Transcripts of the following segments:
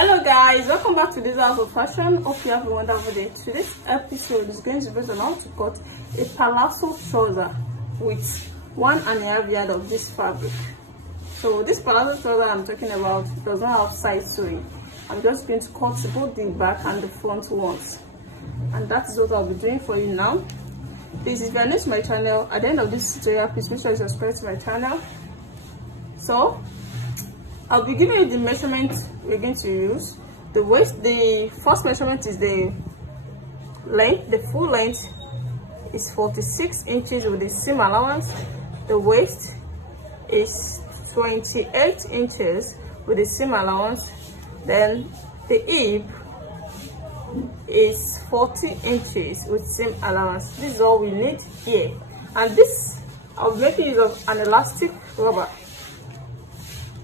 Hello guys, welcome back to this house of fashion. Hope you have a wonderful day. Today's episode is going to be on how to cut a palazzo trouser with 1.5 yard of this fabric. So this palazzo trouser I'm talking about does not have side sewing. I'm just going to cut both the back and the front ones, and that is what I'll be doing for you now. Please, if you are new to my channel, at the end of this tutorial, please make sure you subscribe to my channel. So I'll be giving you the measurement we're going to use. The waist, the first measurement is the length. The full length is 46 inches with the seam allowance. The waist is 28 inches with the seam allowance. Then the hip is 40 inches with seam allowance. This is all we need here. And this, I'll be making use of an elastic rubber.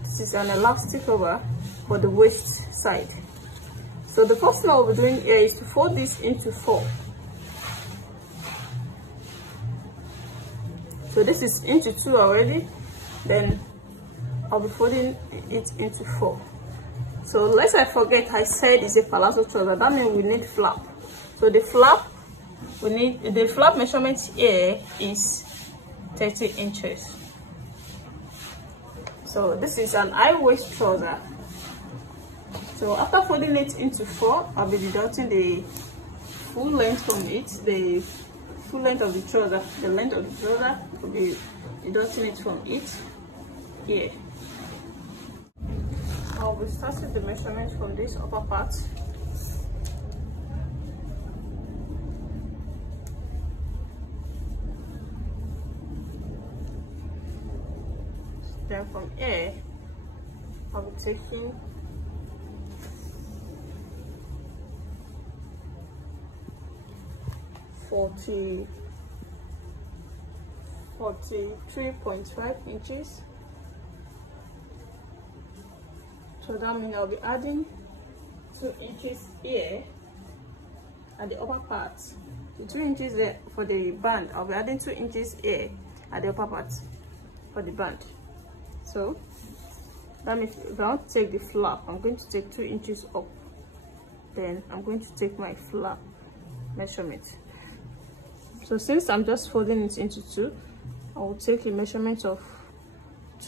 This is an elastic rubber for the waist side. So the first thing I'll be doing here is to fold this into 4. So this is into 2 already. Then I'll be folding it into 4. So lest I forget, I said it's a palazzo trouser. That means we need flap. So the flap, the flap measurement here is 30 inches. So this is an high waist trouser. So after folding it into 4, I'll be deducting the full length from it, the full length of the trouser, the length of the trouser. I'll be deducting it from it here. I'll be starting the measurement from this upper part. Then from here, I'll be taking 43.5 inches. So that means I'll be adding 2 inches here at the upper part. The 2 inches there for the band, I'll be adding 2 inches here at the upper part for the band. So that means if I want to take the flap, I'm going to take 2 inches up. Then I'm going to take my flap measurement. So since I'm just folding it into 2, I will take a measurement of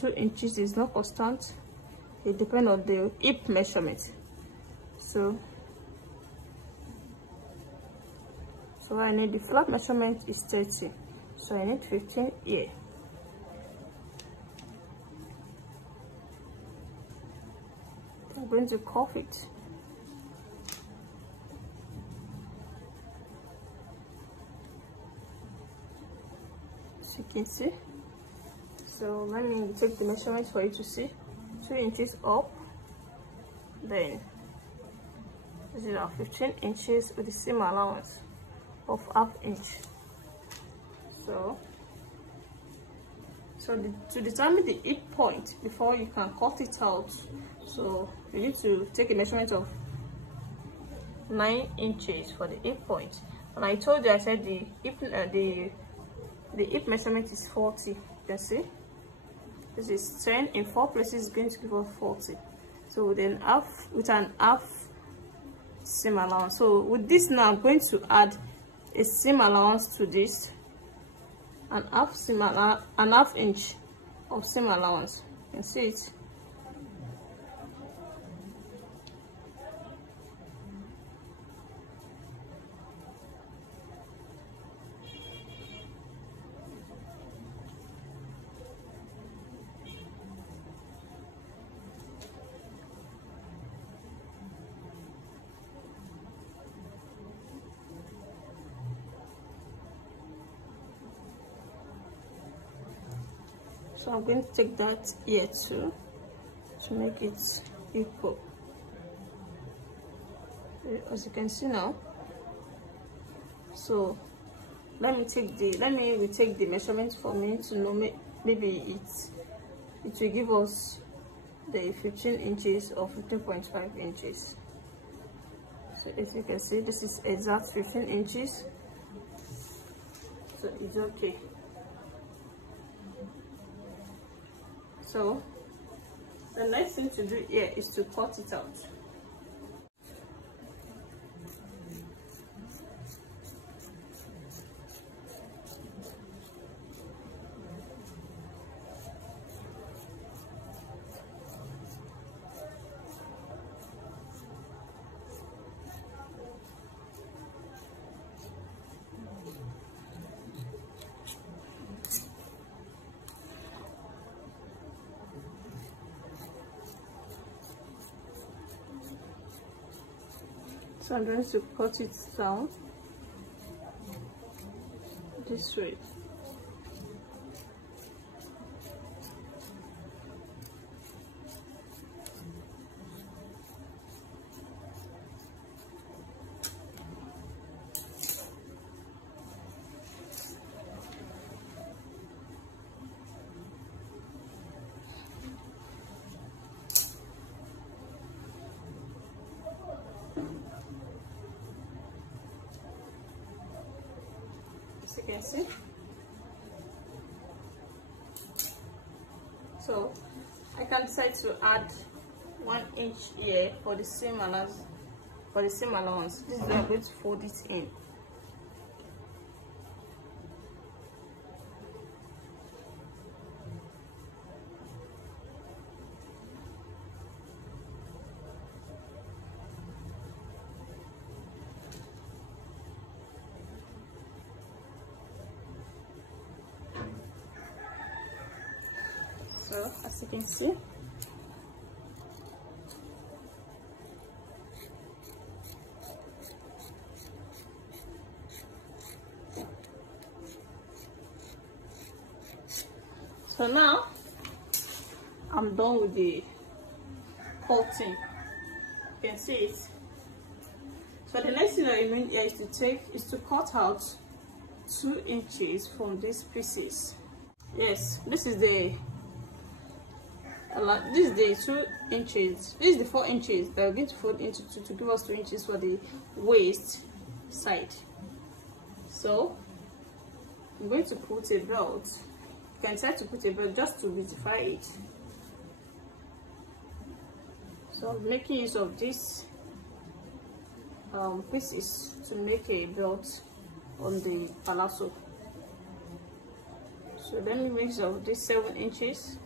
2 inches. It's not constant. It depends on the hip measurement. So I need the flap measurement is 30. So I need 15 here. I'm going to cuff it. As you can see. So let me take the measurement for you to see. 2 inches up. Then this is our 15 inches with the seam allowance of ½ inch. To determine the hip point before you can cut it out, so you need to take a measurement of 9 inches for the hip point. And I told you, I said the hip measurement is 40. You can see this is 10 in 4 places is going to give us 40. So with an half seam allowance. So with this now, I'm going to add a seam allowance to this, an ½ inch of seam allowance. You can see it. So I'm going to take that here too to make it equal. As you can see now. So let me retake the measurement for me to know maybe it will give us the 15 inches or 15.5 inches. So as you can see, this is exact 15 inches. So it's okay. So the next thing to do here is to cut it out. So I'm going to cut it down this way. As you can see, so I can decide to add 1 inch here for the same allowance. This is where I'm going to fold it in. So as you can see, so now I'm done with the cutting. You can see it. So the next thing that you need here is to cut out 2 inches from these pieces. Yes, this is the 2 inches. This is the 4 inches that we're going to fold into 2 to give us 2 inches for the waist side. So I'm going to put a belt. You can try to put a belt just to beautify it. So I'm making use of these pieces to make a belt on the palazzo. So let me make use of these 7 inches.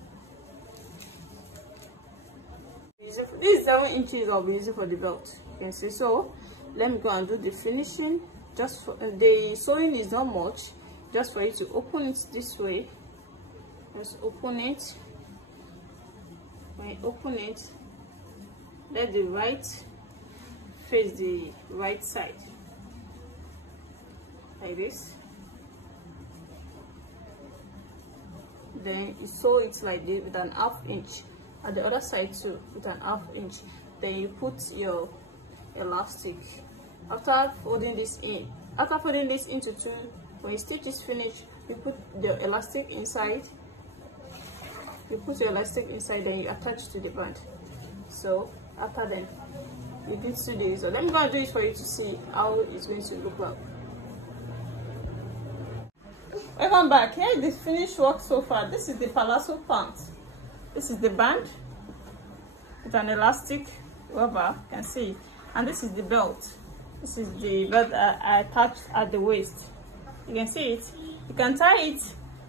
These 7 inches I'll be using for the belt. You can see. So let me go and do the finishing. Just for the sewing is not much, just for you to open it this way. Just open it. When you open it, let the right face the right side like this. Then you sew it like this with an 1/2 inch. At the other side too with an 1/2 inch. Then you put your elastic. After folding this into 2, when your stitch is finished, you put the elastic inside. Then you attach to the band. So after then you did 2 days. So let me go and do it for you to see how it's going to look like. Welcome back. Here is the finished work so far. This is the palazzo pant. This is the band with an elastic rubber, you can see, and this is the belt. This is the belt I attached at the waist. You can see it. You can tie it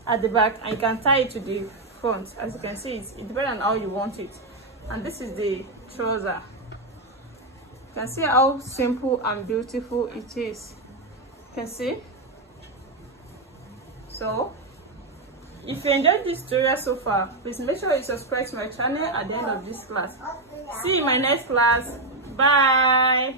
at the back and you can tie it to the front. As you can see, it depends on how you want it. And this is the trouser. You can see how simple and beautiful it is. You can see. So if you enjoyed this tutorial so far, please make sure you subscribe to my channel at the end of this class. See you in my next class. Bye.